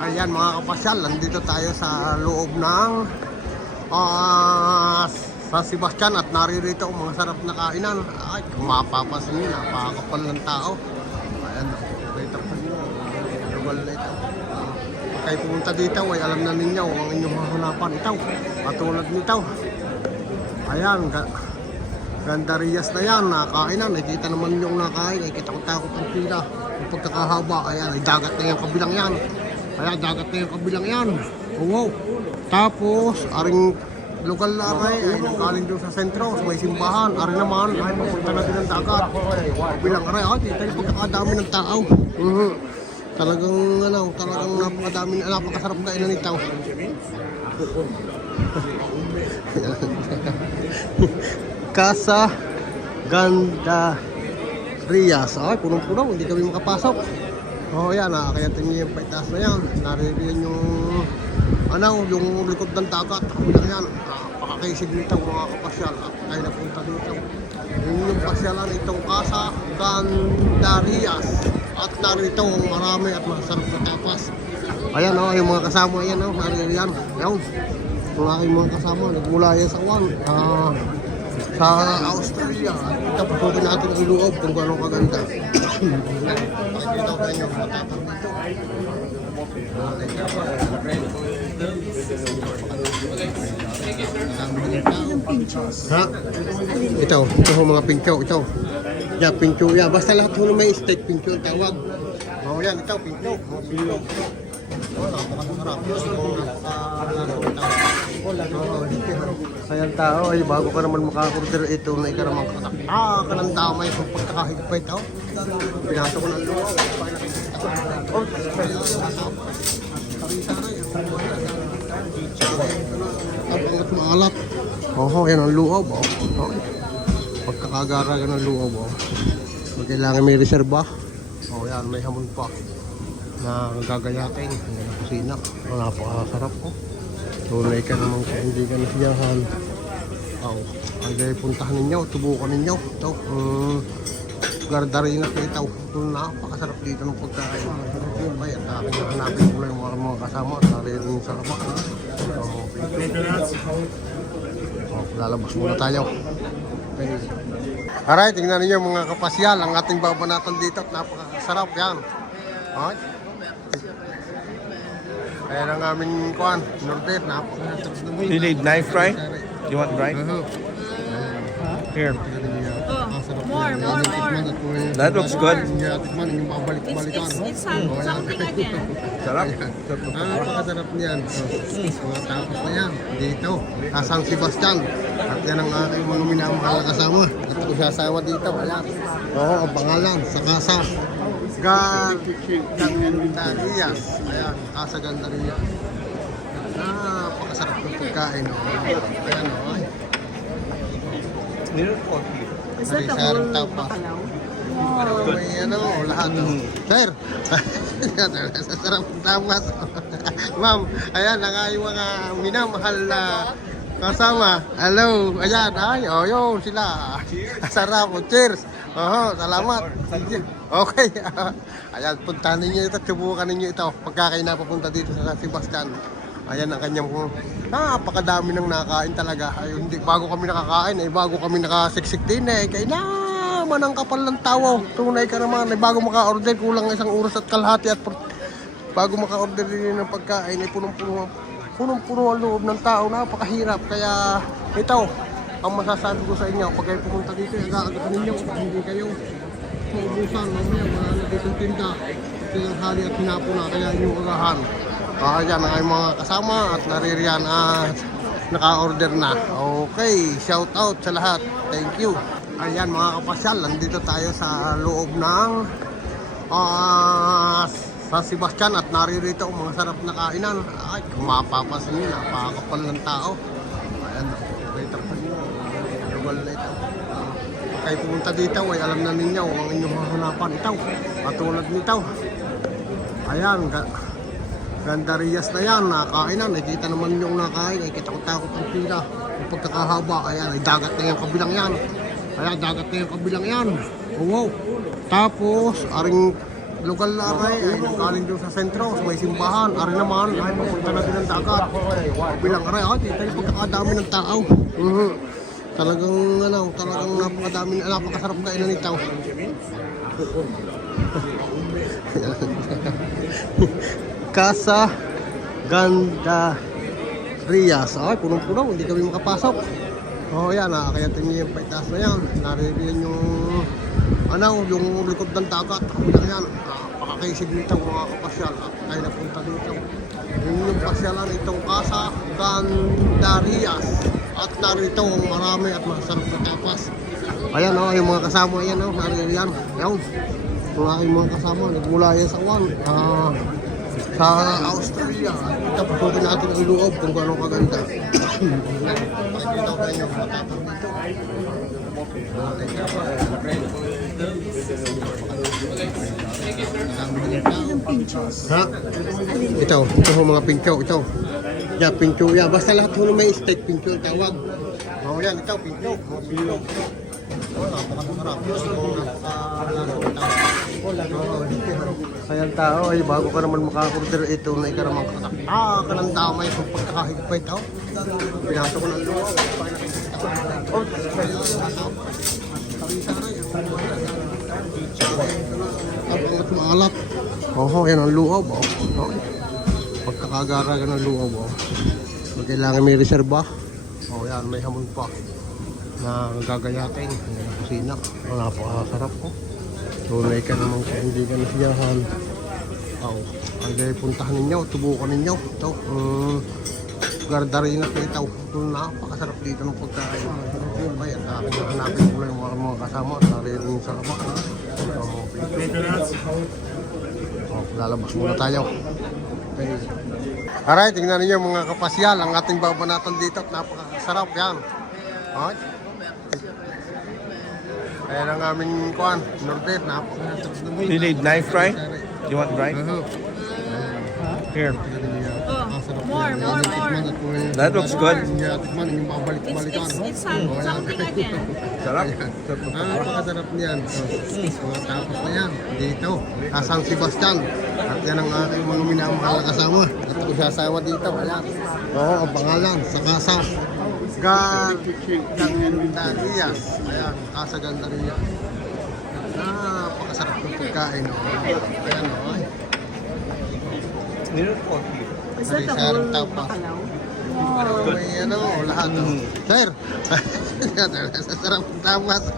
Ayan mga kapasyal, nandito tayo sa loob ng San Sebastian at naririto ang mga sarap na kainan. Ay, kung mapapasin nyo, napakakapal ng tao. Ayan, nakikita po nyo, lugal na ito. Pag kayo pumunta dito, ay alam na ninyo ang inyong mahanapan ito. Katulad nito. Ayan, Gandarias na yan, nakainan. Nakikita naman yung nakain, ay kitakot-takot ang pila. Yung pagkakahaba, ayan, ay dagat na yung kabilang yan. Ayan, dagat na yung kabilang yan. Oh, wow. Tapos, aring lokal na ay nanggaling doon sa sentro, sa may simbahan. Aring naman, ay papunta na din ng dagat. Kabilang aray, dito yung pagkakadami ng tao. Talagang, talagang napakadami, napakasarap kainan nito. Casa Gandarias. Ay, punong-puno, hindi kami makapasok. Oh, yan, kaya tingin yung paitaas na yan. Naririyan yung yung likod ng dagat. Kabilang yan, pakakaisig nito mga kapasyal. At tayo napunta dito. Yung pasyalan itong Casa Gandarias. At narito ang marami at masarap na tapas. Ayan yung mga kasama, ayan naririyan. Ayan, yung aking mga kasama, nagmula yan sa sa Australia. Ito, patuloy natin ang loob kung gano'ng kaganda. Pakikita ko tayo yung matapang dito. Ha? Ito mga pincho. Ito. Yeah, pincho. Yeah, basta lahat ho may steak pincho ang tawag. Oh, yan. Ito, pincho. Napakasarap. Sayang tao ay bago ka naman makakorder ito na ikaw naman ka ng damay kung pagkakahigpay tao. Pinato ko ng luwa. Oh, tapos maalat. Yan ang luob. Pagkakagara ng luob. Kailangan may reserba. Yan, may hamon pa na gagayatin ng kusina. Napakasarap po. Tunay ka naman kung hindi ka nasiyahan. Ay puntahan ninyo, tubukan ninyo. Ito, Gardarinas na ito. Napakasarap dito ng pagkain. Ay, at aking hanapin ko lang yung mga kasama at naririn sa labak. Lalabas muna tayo. Okay. Alright, tingnan ninyo mga kapasyal. Ang ating babanatan dito at napakasarap yan. Okay. Ayan ang aming kuhan, Norbert, napakasarap naman. Do you need knife fry? You want dry? Here. More. That looks good. It's something again. Sarap. Napakasarap niyan. Mga tapos na yan. Dito, sa San Sebastian. At yan ang aking mga minamahal na kasama. At kung sasawa dito, ayan. Ang pangalan, sa Casa Gandarias. Ayan, Casa Gandarias. Napakasarap ng pagkain. Ayan, Is that the whole bacalao? May lahat. Sir, sarap ng tapas. Ma'am, ayan, ang aking mga minamahal na kasama. Hello, ayan, yun sila. Sarap, cheers. Salamat. Okay. Ayan, puntahan ninyo ito, subukan ninyo ito. Pagka kayo napapunta dito sa San Sebastian. Ayan ang kanyang napakadami ng nakain talaga. Ay, hindi bago kami nakakain, bago kami nakasiksik din kaya naman ang kapal ng tao. Tunay ka naman, bago maka-order kulang isang oras at kalahati at bago maka-order din ng pagkain ay punong-puno ang loob ng tao. Napakahirap. Kaya ito ang masasabi ko sa inyo, pag kayo pumunta dito, agad-agad ninyo, hindi kayo maubusan. Mamaya marami dito tinda, silang hali at hinapo na, kaya inyong agahan. Yan ang mga kasama at naririyan at naka-order na. Okay, shout out sa lahat. Thank you. Ayan mga kapasyal, nandito tayo sa loob ng San Sebastian at naririto ang mga sarap na kainan. Ay, kung mapapasin nyo, napakakapal ng tao. Ayan, nakikita po nyo, lugal na ito. Pag kayo pumunta dito, ay alam na ninyo ang inyong mahanapan ito. Katulad nito. Ayan, Gandarias na yan, nakainan. Nakikita naman yung nakain, ay kitakot-takot ang pila. Yung pagkakahaba, ayan, ay dagat na yung kabilang yan. Ayan, dagat na yung kabilang yan. Oh, wow. Tapos, aring lugar lang ay galing doon sa sentro, sa may simbahan. Ari naman ay mapunta na din ng dagat. Bilang aray, dito yung pagkakadami ng tao. Talagang napakadami, napakasarap kainan nito. Casa Ganda Rias. Ay, punong-puno, hindi kami makapasok. Oh, yan, kaya tingin yung paitaas na yan. Naririyan yung yung likod ng dagat. Yan, napakaisig nito mga kapasyal at tayo napunta dito. Yung pasyalan itong Casa Ganda Rias. At narito marami at masarap na tapas. Ayan yung mga kasama, ayan naririyan. Ayan, yung aking mga kasama, nagmula yan sa sa Australia. Ito, pasukin natin ang loob kung gano'ng kaganda. Pakikita ko tayo yung matapang dito. Ha? Ito mga pincho, ito. Yeah, pincho, basta lahat ho may steak, pincho ang tawag. Yan, ito, pincho. Mga pincho. Napakasarap. Sayang tao ay bago ka naman makakorder ito na ika naman ka ng damay kung pagkakahigpay tao. Pinato ko ng loob. Tapos maalat. Yan ang loob. Pagkakagara ng loob. Kailangan may reserba. Yan, may hamon pa na gagayatin ng kusina. Napakasarap ko. Tunay ka naman kung hindi ka nasiyahan. Ay puntahan ninyo, tubukan ninyo. Ito, Gardarina ito. Napakasarap dito ng pagkain. Ayan, hanapin ko lang yung mga kasama at naririnig sa labas. Lalabas muna tayo. Okay. Alright, tingnan ninyo mga kapasyal. Ang ating babanatan dito at napakasarap yan. Okay. Ayan ang aming kuhan, Norbert, napakasarap naman. Do you need knife, right? You want knife? Here. More. That looks good. It's something again. Sarap. Napakasarap niyan. Tapos na yan, dito, sa San Sebastian. At yan ang aking mga minamahal na kasama. At kung sasawa dito, ayan. Ang pangalan, sa Casa Ganda Rias. Ayan, Casa Ganda Rias. Napakasarap ng pagkain. Ayan, Is that the whole bacalao? May lahat. Sir, sarap ng tapas.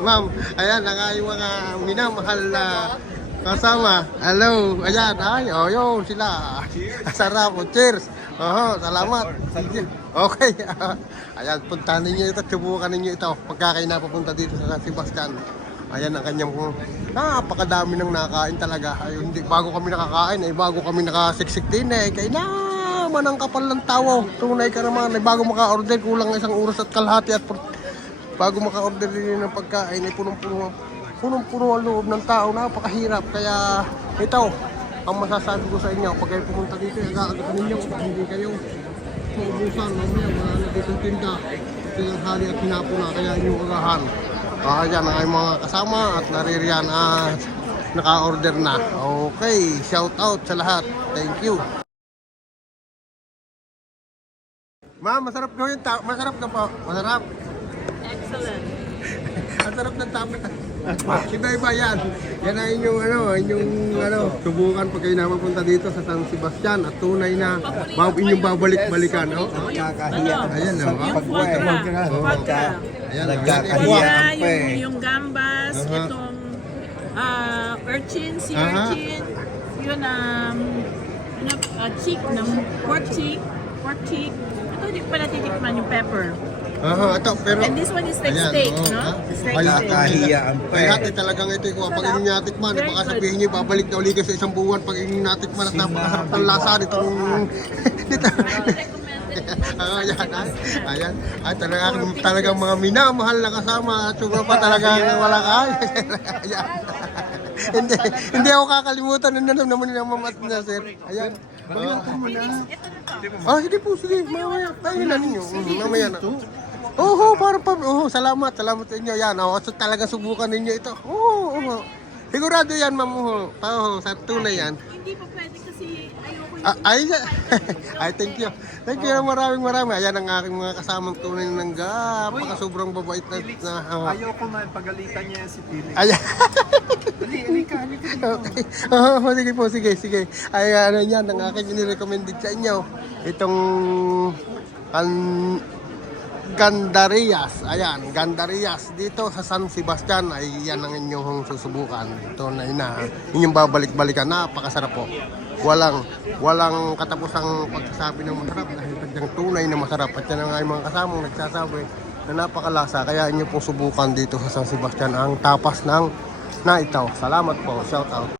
Ma'am, ayan, ang mga minamahal na kasama. Hello, ayan, yun sila. Sarap, cheers. Salamat. Okay. Ayan, puntahan ninyo ito, subukan ninyo ito. Pagka kayo napapunta dito sa San Sebastian. Ayan ang kanyang napakadami ng nakain talaga. Ay, hindi bago kami nakakain, bago kami nakasiksik din kaya naman ang kapal ng tao. Tunay ka naman, bago maka-order kulang isang oras at kalahati at bago maka-order din ng pagkain ay punong-puno ang loob ng tao. Napakahirap. Kaya ito ang masasabi ko sa inyo, pag kayo pumunta dito, agaagapan ninyo, hindi kayo maubusan. Mamaya wala na dito tinda, tinanghali at hinapo na, kaya inyong agahan. Yan ang mga kasama at naririyan at naka-order na. Okay, shout out sa lahat. Thank you. Ma'am, masarap daw yung masarap na po. Masarap. Excellent. Ang sarap ng tapo. Iba-iba yan. Yan ang inyong subukan pag kayo napapunta dito sa San Sebastian at tunay na inyong babalik-balikan. Nakakahiya. Ayan na. Ayan, nagkakahiya pa Yung gambas, itong urchin, sea urchin, yun cheek, pork cheek. Ito hindi ko pala titikman yung pepper. Ito, pero And this one is like steak, no? Steak. Nakakahiyaan pa Kaya talagang ito kung pag inyong natikman, baka sabihin niyo babalik na uli kayo sa isang buwan pag inyong natikman at napakasarap ng lasa nitong Ayan. Ay, talagang mga minamahal na kasama at suga pa talaga wala kaya. Hindi ako kakalimutan ng naman ng mamat na sir. Ayan. Sige po, sige. Mamaya. Tayo na ninyo. Mamaya na. Salamat sa inyo. Yan, so talagang subukan ninyo ito. Sigurado yan, ma'am. Sa tunay yan. Hindi pa pwede kasi ayoko yung... Ay, thank you. Thank you, maraming. Ayan ang aking mga kasamang tunay ng sobrang babait na Ayoko man, pagalitan niya si Pili. ayan. Halika dito. Okay. Sige po, sige. Ay, ano yan, ang aking inirecommended sa inyo. Itong Gandarias. Ayan, Gandarias. Dito sa San Sebastian ay yan ang inyong susubukan. Ito na inyong babalik-balikan. Napakasarap po. Walang katapusang pagsasabi ng masarap dahil tadyang tunay na masarap. At yan ang ay mga kasamang nagsasabi na napakalasa. Kaya inyo po subukan dito sa San Sebastian ang tapas ng na ito. Salamat po. Shout out.